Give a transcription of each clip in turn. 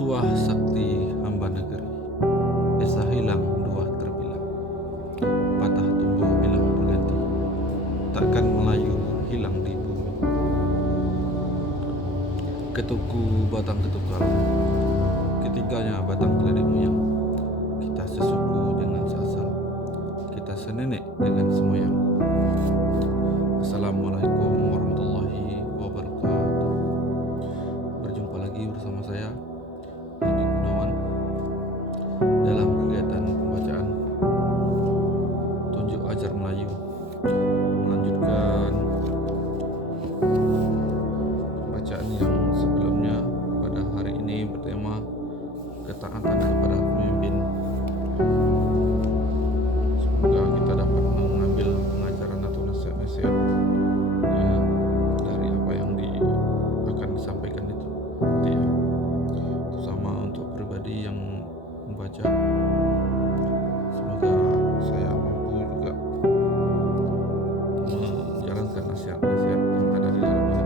Tuah sakti hamba negeri, esa hilang dua terbilang, patah tumbuh hilang berganti, takkan Melayu hilang di bumi. Ketuku batang ketukar, ketiganya batang keladi moyang, kita sesuku dengan seasal, kita senenek dengan semoyang. Assalamualaikum warahmatullahi wabarakatuh. Berjumpa lagi bersama saya Edi Gunawan dalam kegiatan pembacaan Tunjuk Ajar Melayu, melanjutkan pembacaan yang sebelumnya. Pada hari ini bertema ketaatan kepada pemimpin. Semoga kita dapat mengambil pengajaran atau nasihat-nasihat dari apa yang akan disampaikan itu. Terutama untuk pribadi yang membaca, semoga saya mampu juga menjalankan nasihat-nasihat yang ada di dalam ini.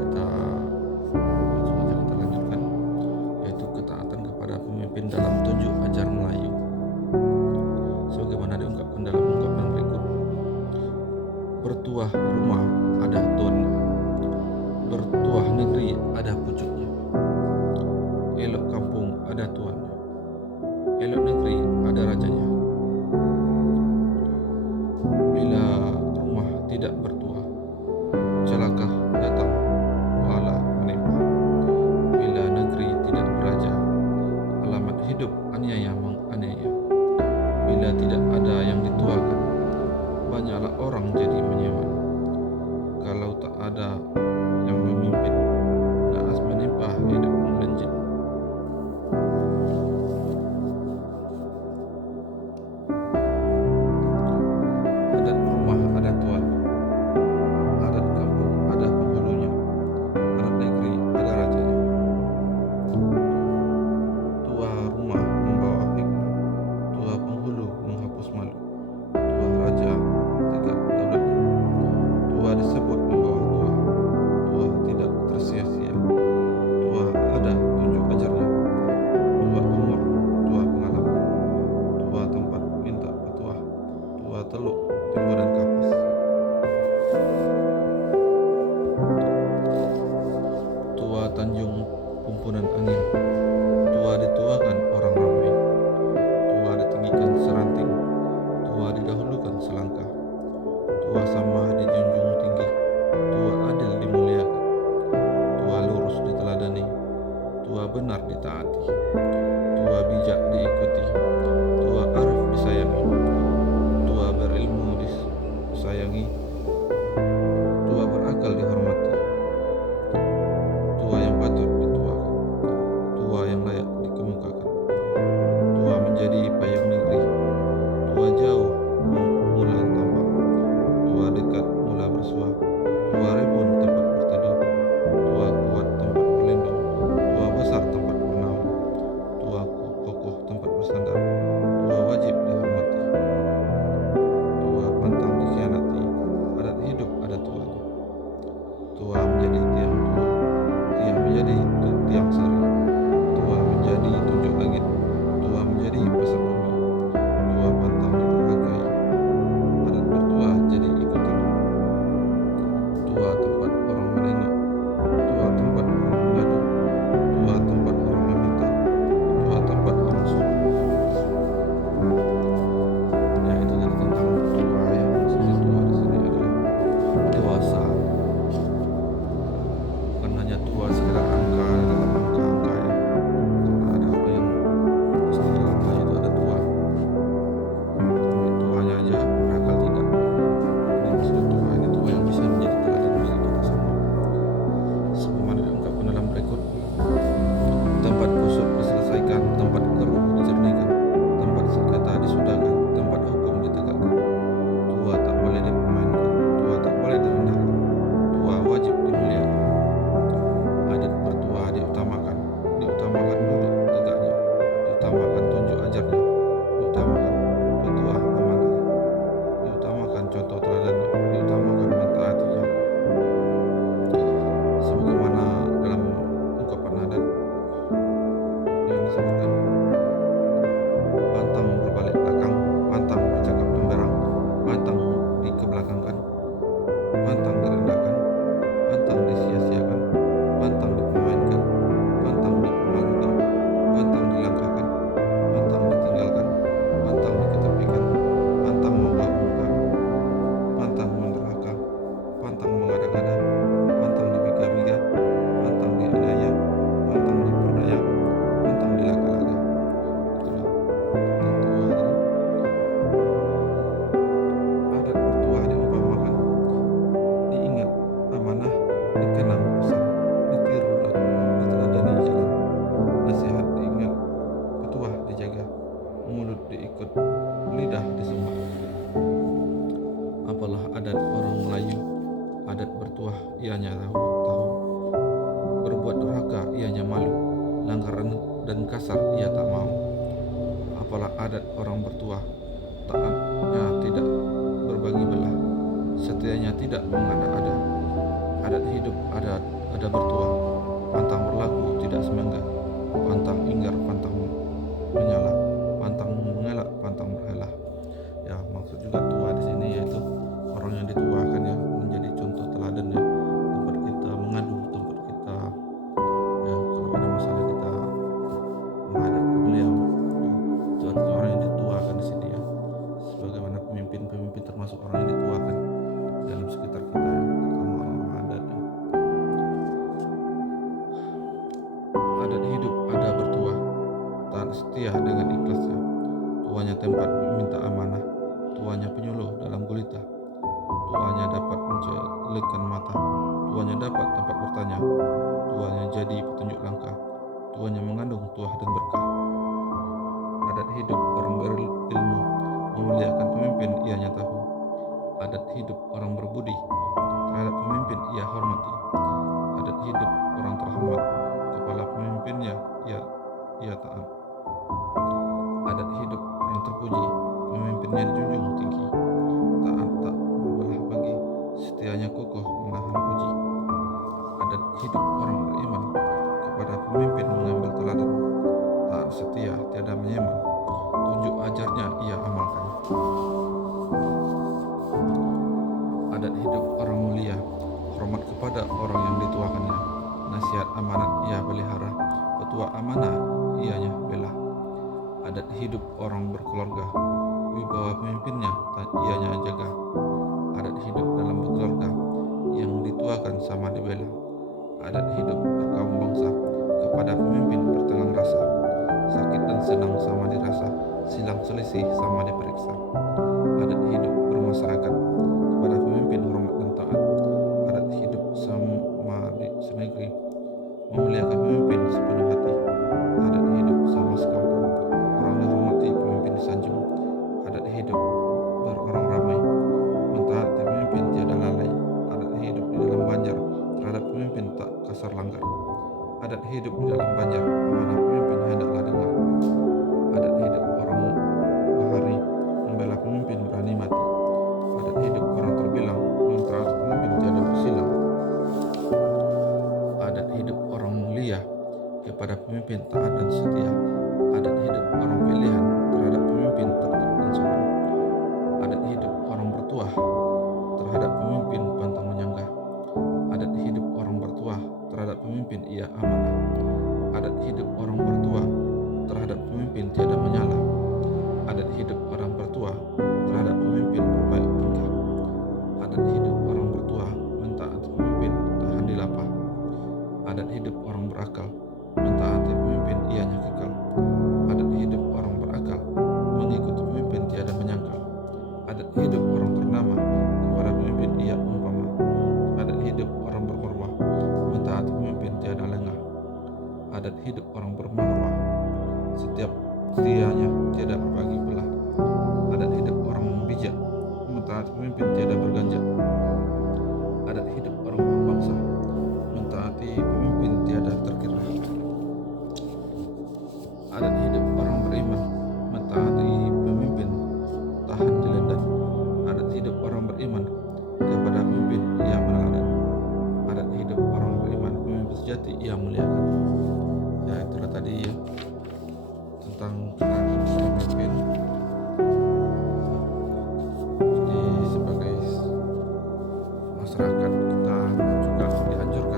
Kita lanjutkan, yaitu ketaatan kepada pemimpin dalam Tunjuk Ajar Melayu. Sebagaimana diungkapkan dalam ungkapan berikut: bertuah rumah ada tuannya, bertuah negeri ada pucuknya, elok kampung ada tuannya, elok negeri ada rajanya. Bila rumah tidak bertuah, celaka datang, bala menimpa. Bila negeri tidak beraja, alamat hidup aniaya menganiaya. Bila tidak ada yang dituakan, banyaklah orang jadi menyewan. Kalau tak ada yang memimpin, naas menimpa hidup melenjit. Adat rumah ada tuan, adat kampung ada penghulunya, adat negeri ada rajanya. Tua rumah membawa hikmah, tua penghulu menghapus malu, tua raja tegak daulatnya. Tua disebut membawa tua, tua tidak tersia-sia, tua ada tunjuk ajarnya, tua umur, tua pengalaman, tua tempat minta petuah, tua teluk timbunan kapas. Tua Tanjung Pumpunan Angin, tua dituakan orang ramai, tua ditinggikan seranting, tua didahulukan selangkah, tua sama dijunjung tinggi, tua adil dimuliakan, tua lurus diteladani, tua benar ditaati, tua bijak diikuti, tua arif disayangi, tua berilmu disayangi, tua berakal dihormati, tua yang patut dituakan, tua yang layak dikemukakan, tua menjadi payung negeri, tua jauh mula tambah, tua dekat mula bersua, tua ribun tempat berteduh, tua kuat tempat berlindung, tua besar tempat bernaung, disia-siakan, pantang dipermainkan, pantang dipermalukan, pantang dilangkahkan, pantang ditinggalkan, pantang diketepikan, pantang menggabungkan, pantang menderhaka, pantang mengada-ngada, pantang dibiga-biga, pantang dianiaya, pantang diperdaya, pantang dilaga-laga. Itulah tentang tua tadi. Adat bertua diumpamakan, diingat amanah, dikenang pesan, ditiru diteladani jalan, nasihat diingat, petuah dijaga, mulut diikut, lidah disembah. Apalah adat orang Melayu, adat bertuah ianya tahu, berbuat durhaka ianya malu, langgar dan kasar ia tak mau. Apalah adat orang bertuah, taatnya tidak berbagi belah, setianya tidak mengada-ada. Adat hidup ada bertuah, pantang berlaku tidak semenggah, pantang inggar, pantang menyala, pantang mengelak, pantang berhelah. Ya, maksud juga tua di sini yaitu orang yang dituakan ya, menjadi contoh teladan ya, tempat kita mengadu, tempat kita ya kalau ada masalah kita menghadap ke beliau. Itu artinya orang yang dituakan di sini ya. Sebagaimana pemimpin-pemimpin termasuk orang yang dituakan dalam sekitar kita ya, terutama orang-orang adat ya. Adat hidup ada bertuah, taat setia dengan ikhlasnya. Tuanya tempat meminta amanah, tuanya penyuluh dalam gulita, tuanya dapat menjelekkan mata, tuanya dapat tempat bertanya, tuanya jadi petunjuk langkah, tuanya mengandung tuah dan berkah. Adat hidup orang berilmu, memuliakan pemimpin ianya tahu. Adat hidup orang berbudi, terhadap pemimpin ia hormati. Adat hidup orang terhormat, kepala pemimpinnya ia taat. Adat hidup orang terpuji, pemimpinnya dijunjung tinggi. Taat tak berbelah bagi, setianya kokoh menahan uji. Adat hidup orang beriman, kepada pemimpin mengambil teladan. Taat setia tiada menyeman, tunjuk ajarnya ia amalkan. Adat hidup orang mulia, hormat kepada orang yang dituakannya. Nasihat amanat ia pelihara, petua amanah ianya bela. Adat hidup orang berkeluarga, wibawa pemimpinnya ianya jaga. Adat hidup dalam berkeluarga, yang dituakan sama dibela. Adat hidup berkaum bangsa, kepada pemimpin bertelang rasa. Sakit dan senang sama dirasa, silang selisih sama diperiksa. Adat hidup bermasyarakat, kepada pemimpin hormat dan taat. Adat hidup sama di senegeri, memuliakan pemimpin sepenuh hati. Adat hidup sama sekampung, orang dihormati pemimpin disanjung. Adat hidup berorang ramai, mentaati pemimpin tiada lalai. Adat hidup di dalam banjar, terhadap pemimpin tak kasar langgar. Adat hidup di dalam banjar, amanah pemimpin hendaklah dengar. Adat hidup orang bahari, membela pemimpin berani mati. Adat hidup orang terbilang, mentaati pemimpin tiada bersilang. Adat hidup orang mulia, kepada pemimpin taat dan setia. Adat hidup orang pilihan, terhadap pemimpin tertib dan sopan. Adat hidup orang bertuah, terhadap pemimpin pantang menyanggah. Adat hidup orang bertuah, terhadap pemimpin ia amanah. Adat hidup orang bertuah, terhadap pemimpin tiada menyala. Adat hidup orang bertuah, terhadap pemimpin berbaik tingkah. Adat hidup orang bertuah, mentaati pemimpin tahan dilapah. Adat hidup orang berakal, mentaati pemimpin ianya kekal. Adat hidup orang berakal, mengikuti pemimpin tiada menyangkal. Adat hidup orang ternama, kepada pemimpin ia umpama. Adat hidup orang bermarwah, mentaati pemimpin tiada lengah. Adat hidup orang bermarwah, setiap setianya tiada berbagi belah. Adat hidup orang bijak, mentaati pemimpin tiada berganjak. Adat hidup orang berbangsa, mentaati pemimpin tiada terkira. Adat hidup orang beriman, mentaati pemimpin tahan dilendan. Adat hidup orang beriman, kepada pemimpin ia meneladan. Adat hidup orang beriman, pemimpin sejati ia muliakan. Ya, itulah tadi ya tentang pemimpin. Jadi sebagai masyarakat kita juga dianjurkan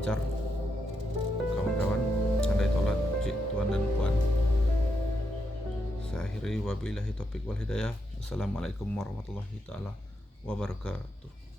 lancar kawan-kawan. Andai tolak puji Tuhan dan Puan. Saya akhiri, wabillahi taufiq wal hidayah. Assalamualaikum warahmatullahi taala wabarakatuh.